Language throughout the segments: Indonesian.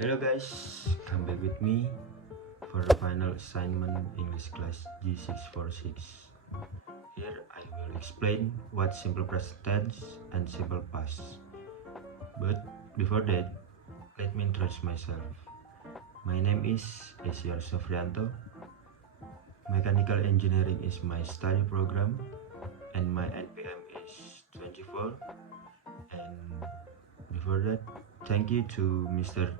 Hello guys, come back with me for the final assignment English class G646. Here I will explain what simple present tense and simple past. But before that, let me introduce myself. My name is Esyar Sofrianto. Mechanical engineering is my study program and my NPM is 24. And before that, thank you to Mr.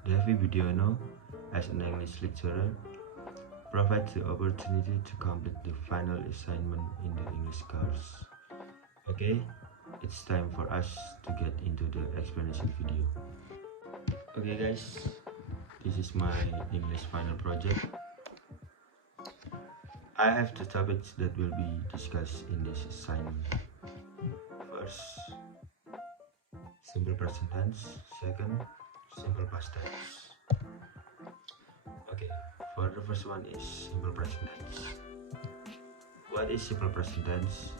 Devi Budiono as an English lecturer provides the opportunity to complete the final assignment in the English course. Okay, it's time for us to get into the explanation video. Okay guys, this is my English final project. I have the topics that will be discussed in this assignment. First, simple present tense. Second, simple past tense. Okay, for the first one is simple present tense. What is simple present tense?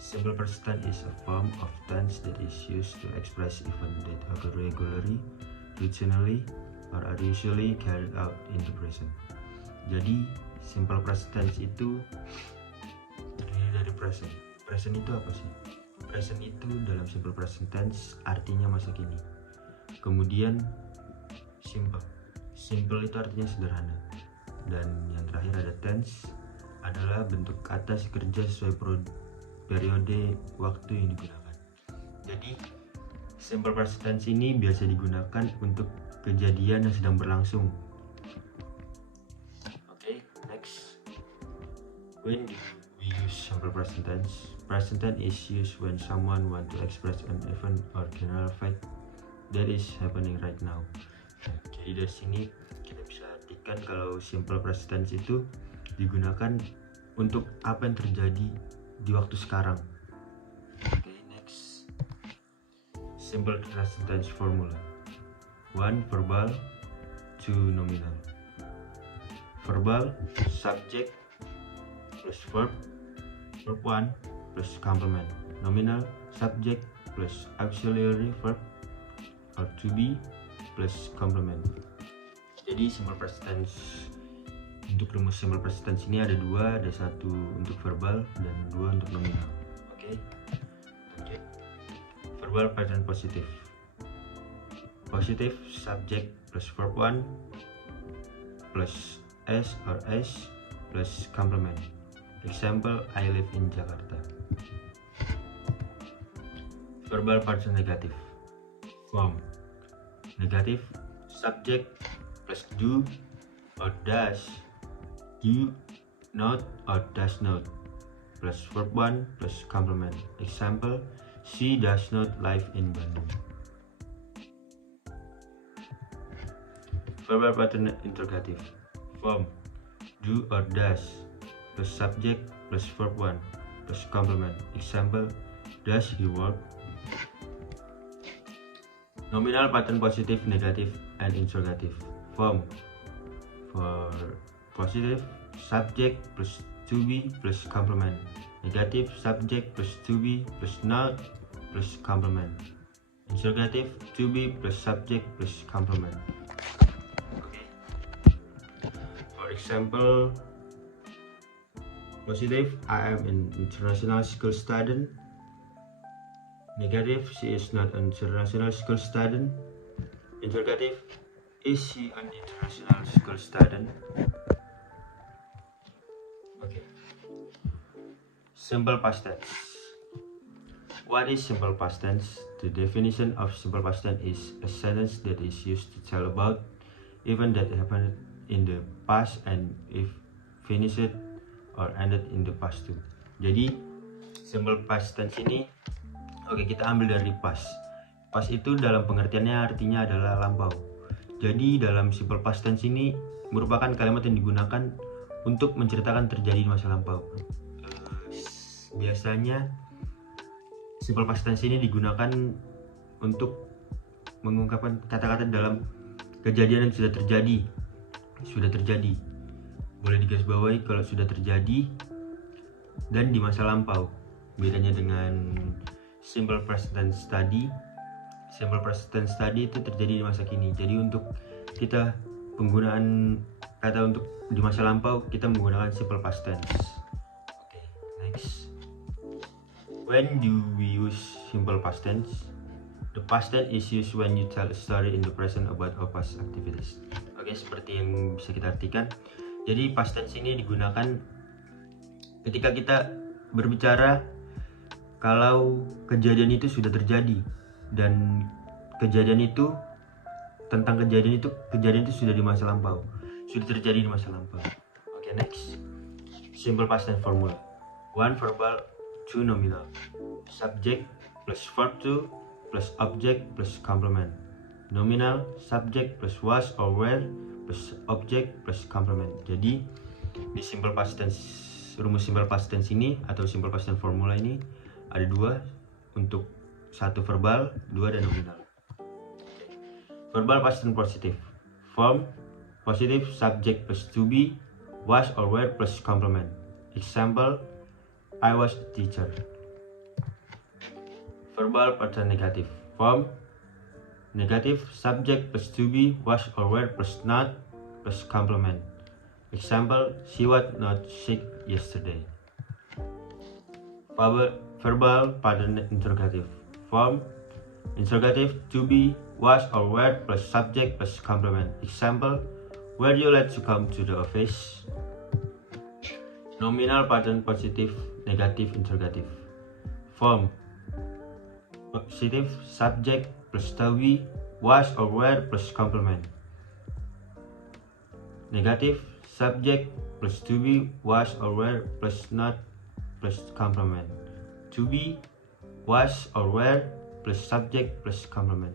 Simple present tense is a form of tense that is used to express events that occur regularly, routinely, or are usually carried out in the present. Jadi, simple present tense itu terdiri dari present. Present itu apa sih? Present itu dalam simple present tense artinya masa kini. Kemudian simple. Simple itu artinya sederhana. Dan yang terakhir ada tense, adalah bentuk kata kerja sesuai periode waktu yang digunakan. Jadi simple present tense ini biasa digunakan untuk kejadian yang sedang berlangsung. Okay, next. When do we use simple present tense? Present tense is used when someone wants to express an event or general fact that is happening right now. Jadi dari sini kita bisa artikan kalau simple present tense itu digunakan untuk apa yang terjadi di waktu sekarang. Okay, next. Simple present tense formula. 1. Verbal. 2. Nominal. Verbal, subject plus verb. Verb 1 plus complement. Nominal, subject plus auxiliary verb or to be plus complement. Jadi simple present tense, untuk rumus simple present tense ini ada dua, ada satu untuk verbal dan dua untuk nominal. Oke. Verbal present positive. Positive subject plus verb 1 plus s or s plus complement. Example, I live in Jakarta. Verbal present negative. Form negative subject plus do or does, do not or does not plus verb 1 plus complement. Example, she does not live in Bandung. Verbal pattern interrogative. Form do or does plus subject plus verb 1 plus complement. Example, does he work? Nominal pattern positive, negative, and interrogative. Form for positive subject plus to be plus complement. Negative subject plus to be plus not plus complement. Interrogative to be plus subject plus complement. Okay. For example, positive, I am an international school student. Negative, she is not an international school student. Interrogative, is she an international school student? Okay. Simple past tense. What is simple past tense? The definition of simple past tense is a sentence that is used to tell about event that happened in the past and if finished or ended in the past too. Jadi simple past tense ini, oke, kita ambil dari past. Past itu dalam pengertiannya artinya adalah lampau. Jadi dalam simple past tense ini merupakan kalimat yang digunakan untuk menceritakan terjadi di masa lampau. Biasanya simple past tense ini digunakan untuk mengungkapkan kata-kata dalam kejadian yang sudah terjadi. Boleh digarisbawahi kalau sudah terjadi dan di masa lampau. Bedanya dengan simple present tense tadi, simple present tense tadi itu terjadi di masa kini. Jadi untuk kita penggunaan kata untuk di masa lampau kita menggunakan simple past tense. Oke, next. When do we use simple past tense? The past tense is used when you tell a story in the present about our past activities. Oke, seperti yang bisa kita artikan. Jadi past tense ini digunakan ketika kita berbicara kalau kejadian itu sudah terjadi dan kejadian itu sudah di masa lampau, sudah terjadi di masa lampau. Oke, next. Simple past tense formula. 1 verbal, 2 nominal. Subject plus verb to plus object plus complement. Nominal, subject plus was or were plus object plus complement. Jadi di simple past tense, rumus simple past tense ini atau simple past tense formula ini ada dua, untuk satu verbal, dua dan nominal. Verbal past tense positive. Form positive, subject plus to be, was or were plus complement. Example, I was the teacher. Verbal past tense negative. Form negative, subject plus to be, was or were plus not plus complement. Example, she was not sick yesterday. Verbal pattern interrogative. Form interrogative, to be, was or were plus subject plus complement. Example, were you late to come to the office? Nominal pattern positive negative interrogative. Form positive, subject plus to be, was or were plus complement. Negative, subject plus to be, was or were plus not plus complement. To be, was or were plus subject plus complement.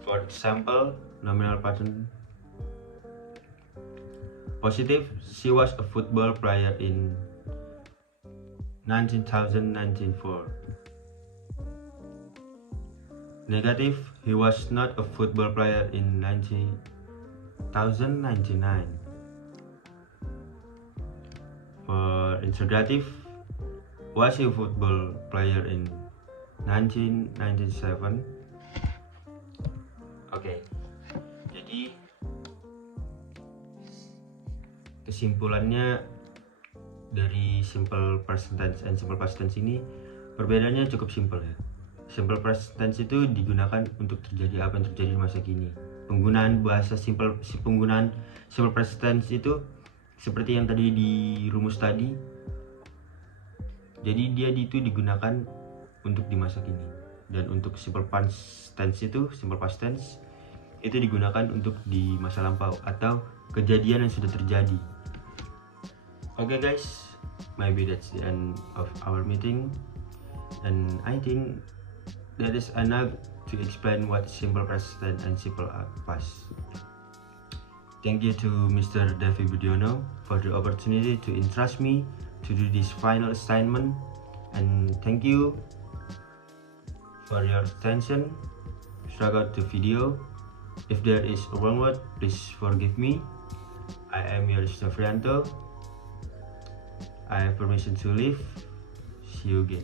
For example, nominal pattern positive, she was a football player in 1904. Negative, he was not a football player in 1999. For interrogative, was he a football player in 1997? Oke, jadi kesimpulannya dari simple present tense and simple past tense ini perbedaannya cukup simpel ya. Simple present tense itu digunakan untuk terjadi apa yang terjadi di masa kini. Penggunaan simple present tense itu seperti yang tadi di rumus tadi. Jadi dia itu digunakan untuk di masa kini. Dan untuk simple past tense itu digunakan untuk di masa lampau atau kejadian yang sudah terjadi. Okay guys, maybe that's the end of our meeting, and I think that is enough to explain what simple present and simple past. Thank you to Mr. Devi Budiono for the opportunity to entrust me to do this final assignment, and thank you for your attention. Check out the video. If there is a wrong word, please forgive me. I am Yoris Novrianto. I have permission to leave. See you again.